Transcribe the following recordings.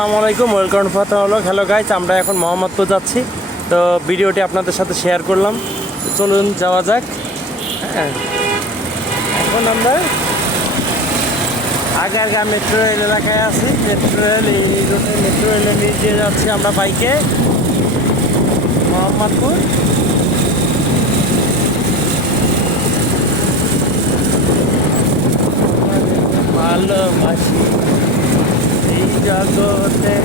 আসসালামু আলাইকুম ওয়েলকাম হলো হ্যালো গাইজ আমরা এখন মোহাম্মদপুর যাচ্ছি। তো ভিডিওটি আপনাদের সাথে শেয়ার করলাম। চলুন যাওয়া যাক। হ্যাঁ। এখন আমরা আগারগা মেট্রো রেল এলাকায় আছি। মেট্রো রেল এই রুটে মেট্রো রেলে নিয়ে যাচ্ছি আমরা বাইকে মোহাম্মদপুর। ভালোবাসি এই জগতে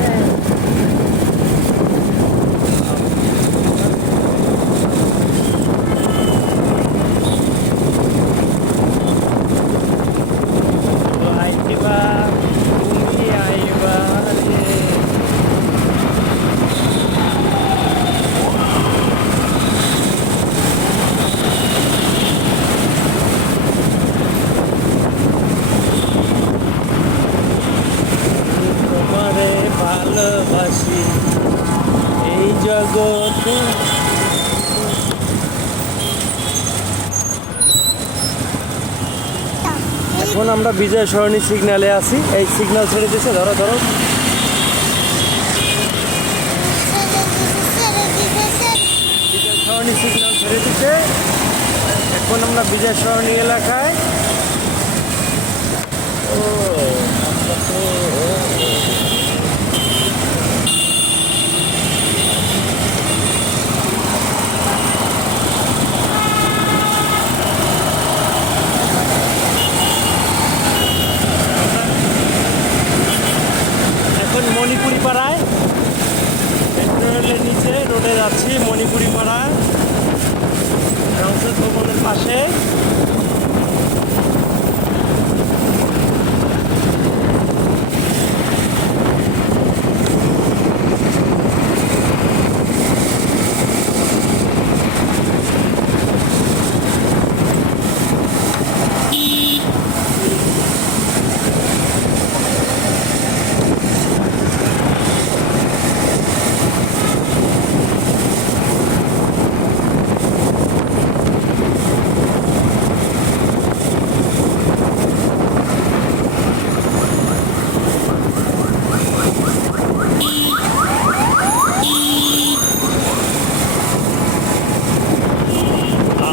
আইবা তুমি আইবা রে তোমারে ভালোবাসি। এই জগতে এখন আমরা বিজয় সরণী সিগন্যালে আছি। এই সিগন্যাল ছেড়ে দিয়েছে, ধরো ধরো। দিচ্ছে এখন আমরা বিজয় সরণী এলাকায়। ও এখন মণিপুরি পাড়ায় মেট্রো রেলের নিচে রোডে যাচ্ছি মণিপুরি পাড়ায় সংসদ ভবনের পাশে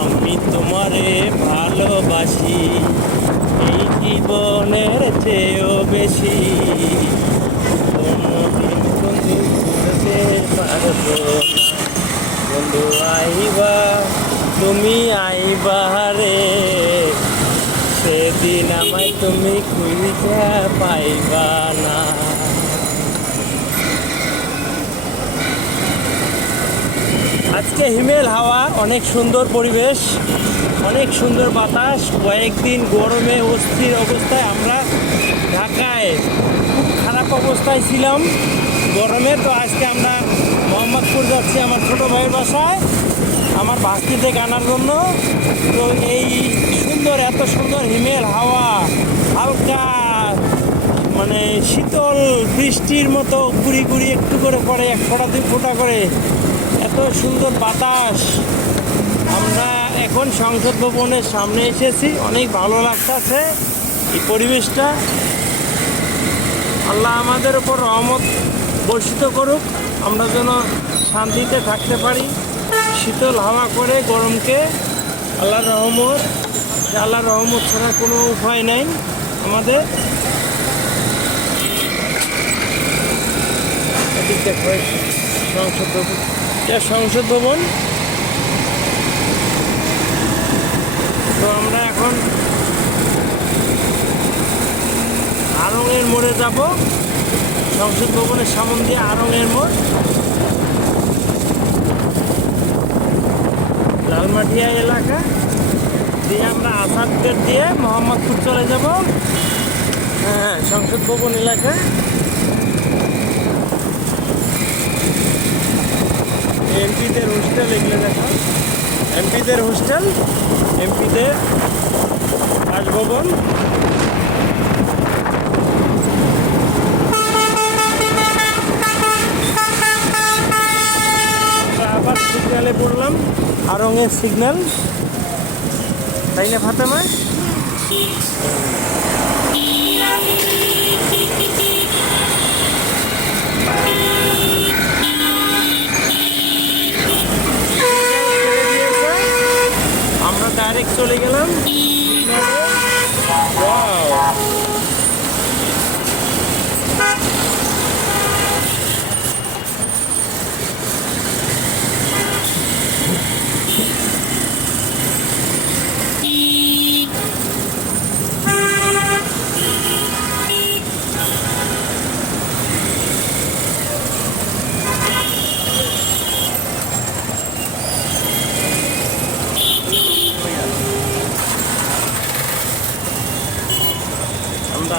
আমি তোমারে ভালোবাসি, এই জীবনের চেয়েও বেশি। বন্ধু আইবা, তুমি আইবা রে। সেদিন আমায় তুমি খুঁজে পাইবা না আজকে হিমেল হাওয়া, অনেক সুন্দর পরিবেশ, অনেক সুন্দর বাতাস, কয়েকদিন গরমে অস্থির অবস্থায় আমরা ঢাকায় খুব খারাপ অবস্থায় ছিলাম, গরমে তো আজকে আমরা মোহাম্মদপুর যাচ্ছি আমার ছোটো ভাইয়ের বাসায়, আমার ভাস্তি থেকে আনার জন্য। তো এই সুন্দর, এত সুন্দর হিমেল হাওয়া, হালকা মানে শীতল বৃষ্টির মতো গুড়ি গুড়ি একটু করে পড়ে, এক ফোঁটা, দুই ফোঁটা করে। এত সুন্দর বাতাস। আমরা এখন সংসদ ভবনের সামনে এসেছি। অনেক ভালো লাগতেছে এই পরিবেশটা। আল্লাহ আমাদের উপর রহমত বর্ষিত করুক। আমরা যেন শান্তিতে থাকতে পারি। শীতল হাওয়া করে গরমকে। আল্লাহর রহমত। আল্লাহর রহমত ছাড়া কোনো উপায় নাই আমাদের। সংসদ এটা সংসদ ভবন। তো আমরা এখন আরঙের মোড়ে যাব। সংসদ ভবনের সামন দিয়ে আরঙের মোড়। লালমাটিয়া এলাকা দিয়ে আমরা আসাদ দিয়ে মোহাম্মদপুর চলে যাব। হ্যাঁ সংসদ ভবন এলাকা। এমপিদের হোস্টেল এগুলো দেখো। এমপিদের হোস্টেল, এমপিদের আমরা আবার সিগন্যালে পড়লাম, আরঙের সিগন্যাল তাই না ফাতেমা ডাইরেক্ট চলে গেলাম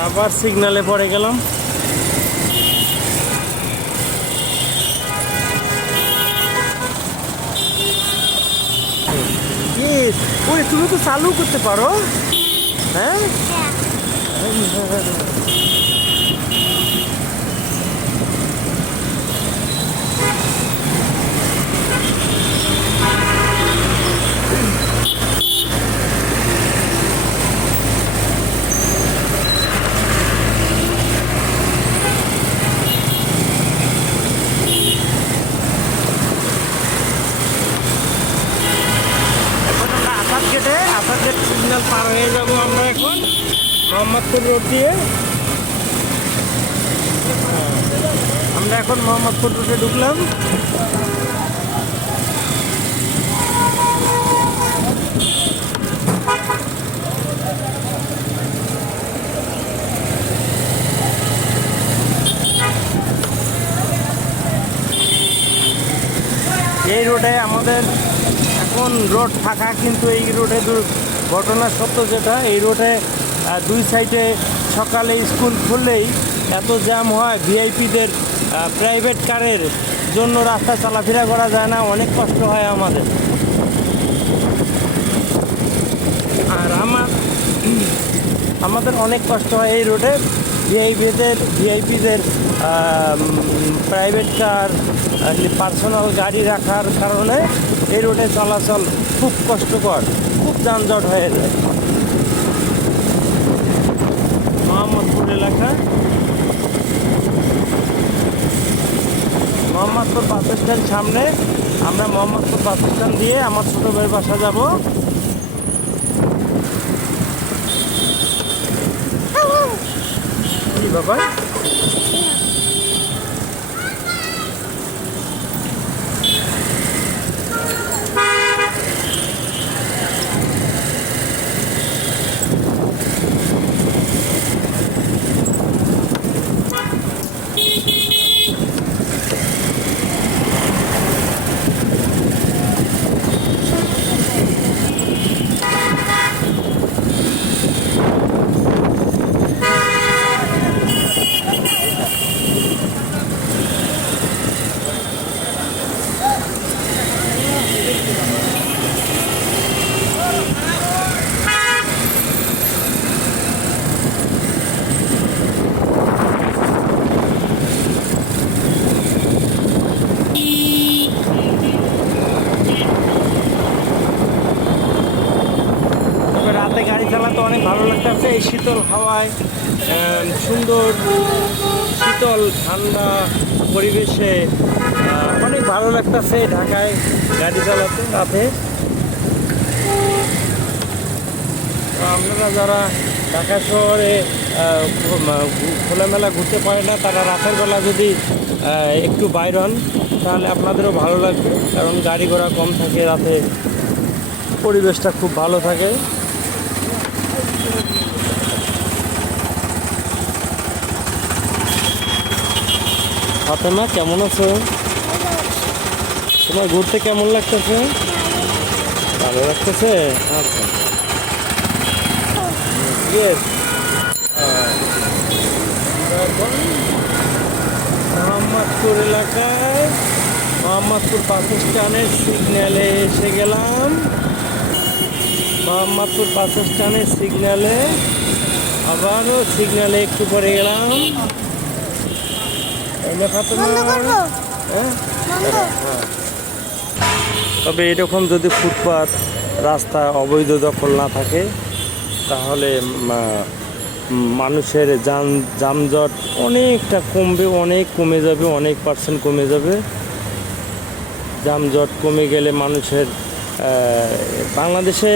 আবার সিগনালে পড়ে গেলাম। ওই তুমি তো চালু করতে পারো হ্যাঁ এখন আমরা আসাদ গেটে আসাদ গেট সিগন্যাল পার হয়ে যাব আমরা এখন মোহাম্মদপুর রোড দিয়ে। আমরা এখন মোহাম্মদপুর রোডে ঢুকলাম। এই রোডে আমাদের এখন রোড থাকা কিন্তু এই রোডে ঘটনা সত্য যেটা, এই রোডে দুই সাইডে সকালে স্কুল খুললেই এত জ্যাম হয়, ভিআইপিদের প্রাইভেট কারের জন্য রাস্তা চলাফেরা করা যায় না, অনেক কষ্ট হয় আমাদের। আর আমার, আমাদের অনেক কষ্ট হয় এই রোডে। ভিআইপিদের ভিআইপিদের প্রাইভেট কার পার্সোনাল গাড়ি রাখার কারণে এই রোডে চলাচল খুব কষ্টকর, খুব যানজট হয়ে যায়। মোহাম্মদপুর এলাকা মোহাম্মদপুর বাস স্ট্যান্ড সামনে। আমরা মোহাম্মদপুর বাস স্ট্যান্ড দিয়ে আমার ছোটো ভাইয়ের বাসা যাব। কি বাবা তবে রাতে গাড়ি চালাতে অনেক ভালো লাগতেছে এই শীতল হাওয়ায় আহ, সুন্দর, শীতল, ঠান্ডা পরিবেশে অনেক ভালো লাগতেছে ঢাকায় গাড়ি চালাতে রাতে। আপনারা যারা ঢাকা শহরে খোলামেলা ঘুরতে পারে না, তারা রাতের বেলা যদি একটু বাইর হন, তাহলে আপনাদেরও ভালো লাগবে। কারণ গাড়ি ঘোড়া কম থাকে, রাতে পরিবেশটা খুব ভালো থাকে। ফাতেমা কেমন আছো? তোমার ঘুরতে কেমন লাগতেছে? ভালো লাগতেছে? আচ্ছা। মোহাম্মদপুর এলাকায়, মোহাম্মদপুর স্ট্যান্ডের সিগন্যালে এসে গেলাম। মোহাম্মদপুর স্ট্যান্ডের সিগন্যালে আবারও সিগন্যালে একটু পরে গেলাম তাহলে ফাতেমা, বন্ধ করব হ্যাঁ বন্ধ তবে এরকম যদি ফুটপাত রাস্তা অবৈধ দখল না থাকে তাহলে মানুষের যান যানজট অনেকটা কমবে অনেক কমে যাবে অনেক পার্সেন্ট কমে যাবে। যানজট কমে গেলে মানুষের বাংলাদেশে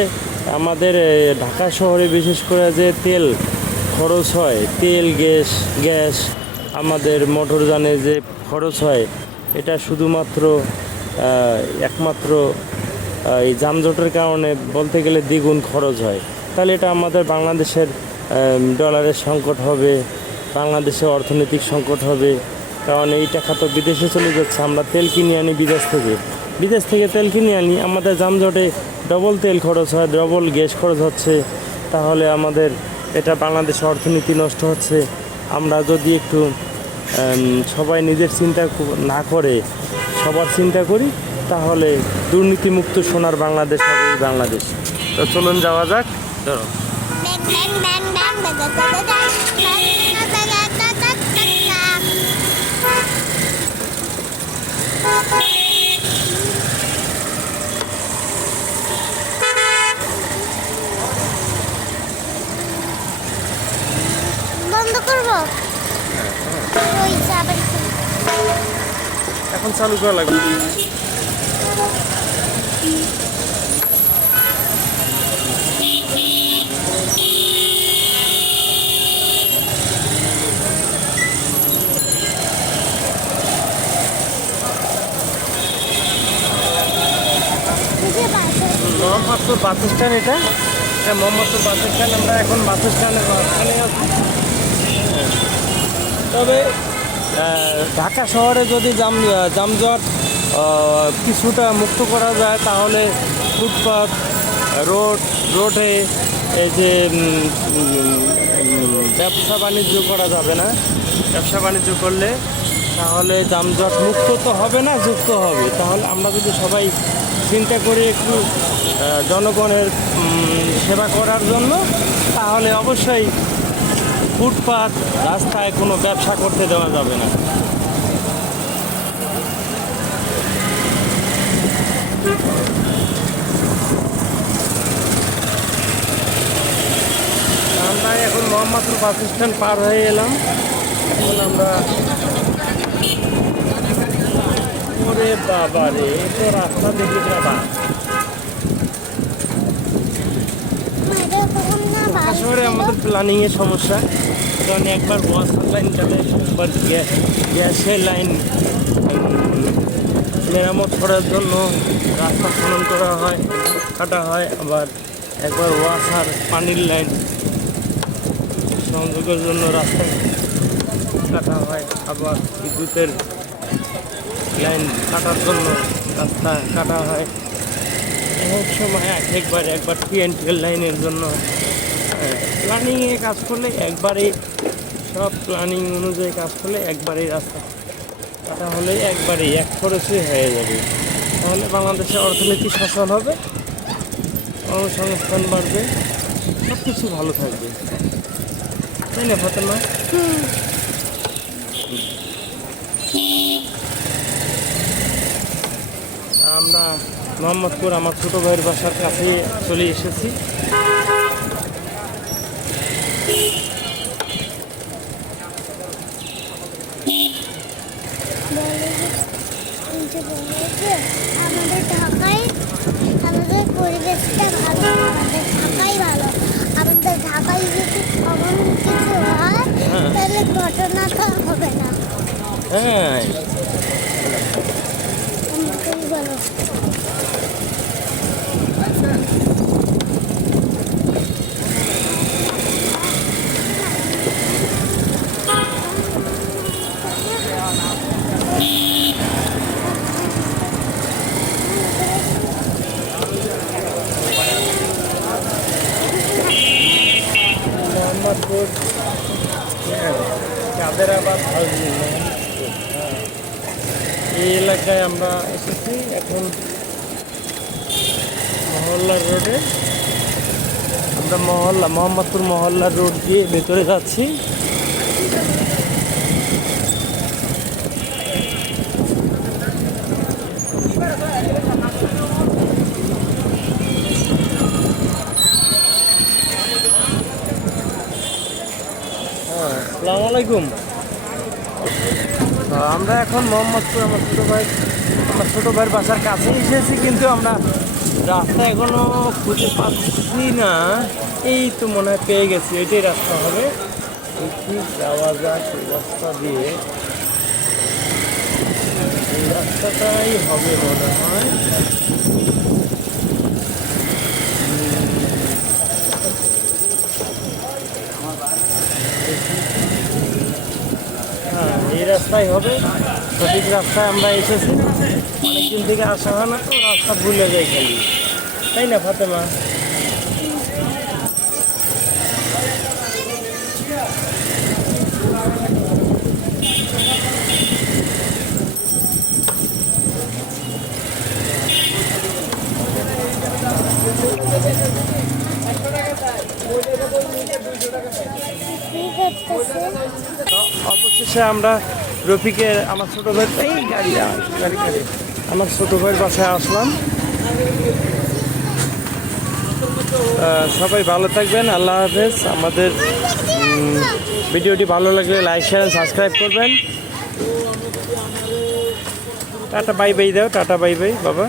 আমাদের ঢাকা শহরে বিশেষ করে যে তেল খরচ হয় তেল গ্যাস গ্যাস আমাদের মোটরযানে যে খরচ হয়, এটা শুধুমাত্র একমাত্র এই যানজটের কারণে বলতে গেলে দ্বিগুণ খরচ হয়। তাহলে এটা আমাদের বাংলাদেশের ডলারের সংকট হবে বাংলাদেশে অর্থনৈতিক সংকট হবে। কারণ এই টাকা তো বিদেশে চলে যাচ্ছে, আমরা তেল কিনে আনি বিদেশ থেকে। বিদেশ থেকে তেল কিনে আনি, আমাদের যানজটে ডবল তেল খরচ হয়, ডবল গ্যাস খরচ হচ্ছে। তাহলে আমাদের, এটা বাংলাদেশের অর্থনীতি নষ্ট হচ্ছে। আমরা যদি একটু সবাই নিজের চিন্তা না করে সবার চিন্তা করি তাহলে দুর্নীতিমুক্ত সোনার বাংলাদেশ হবে বাংলাদেশ তো চলুন যাওয়া যাক ধরো এখন চালু করা লাগবে বাস স্ট্যান্ড এটা এটা মোহাম্মদপুর বাস স্ট্যান্ড, আমরা এখন বাস স্ট্যান্ডের মাঝখানে আছি হ্যাঁ। তবে ঢাকা শহরে যদি জাম যানজট কিছুটা মুক্ত করা যায়, তাহলে ফুটপাথ রোড, রোডে এই যে ব্যবসা বাণিজ্য করা যাবে না। ব্যবসা বাণিজ্য করলে তাহলে যানজট মুক্ত তো হবে না, যুক্ত হবে। তাহলে আমরা যদি সবাই চিন্তা করি একটু জনগণের সেবা করার জন্য, তাহলে অবশ্যই ফুটপাত রাস্তায় কোনো ব্যবসা করতে দেওয়া যাবে না। আমরা এখন মোহাম্মদপুর বাস স্ট্যান্ড পার হয়ে এলাম। এখন আমরা ওরে বাবা রে তো রাস্তা দেখি বাবা শহরে আমাদের প্ল্যানিং এর সমস্যা। কারণ একবার ওয়াসার লাইন কাটে একবার গ্যাস গ্যাসের লাইন মেরামত করার জন্য রাস্তা খনন করা হয়, কাটা হয়। আবার একবার ওয়াসার পানির লাইন সংযোগের জন্য রাস্তা কাটা হয়। আবার বিদ্যুতের লাইন কাটার জন্য রাস্তা কাটা হয়। এক সময় এক, একবার একবার টিএনটিএল লাইনের জন্য প্ল্যানিংয়ে কাজ করলে একবারে সব প্ল্যানিং অনুযায়ী কাজ করলে একবারেই রাস্তা। কাটা হলে একবারেই, এক খরচে হয়ে যাবে। তাহলে বাংলাদেশের অর্থনীতি সচল হবে, কর্মসংস্থান বাড়বে সব কিছু ভালো থাকবে। তাই না, ফাতেমা? আমরা মোহাম্মদপুর, আমার ছোটো ভাইয়ের বাসার কাছে চলে এসেছি। なかもべな。はい。কাদেরাবাদ হাউজিং হ্যাঁ। এই এলাকায় আমরা এসেছি এখন মহল্লার রোডে। আমরা মহল্লা, মোহাম্মদপুর মহল্লার রোড দিয়ে ভেতরে যাচ্ছি। হ্যাঁ আসসালামু আলাইকুম। আমরা এখন মোহাম্মদপুর, আমার ছোটো ভাই, আমার ছোটো ভাইয়ের বাসার কাছে এসেছি, কিন্তু আমরা রাস্তা এখনও খুঁজে পাচ্ছি না। এই তো মনে হয় পেয়ে গেছি, এটাই রাস্তা হবে। একটু যাওয়া যাক এই রাস্তা দিয়ে। এই রাস্তাটাই হবে মনে হয় হ্যাঁ। রাস্তাই হবে। সঠিক রাস্তায় আমরা এসেছি। অনেকদিন থেকে আসা হয় না তো, রাস্তা ভুলে যাই খালি তাই না, ফাতেমা? অবশেষে আমরা রফিকের আমার ছোটো ভাই এই গাড়ি গাড়ি গাড়ি আমার ছোটো ভাইয়ের বাসায় আসলাম। সবাই ভালো থাকবেন, আল্লাহ হাফেজ। আমাদের ভিডিওটি ভালো লাগলে লাইক শেয়ার সাবস্ক্রাইব করবেন। টাটা বাই বাই দাও। টাটা বাই বাই বাবা।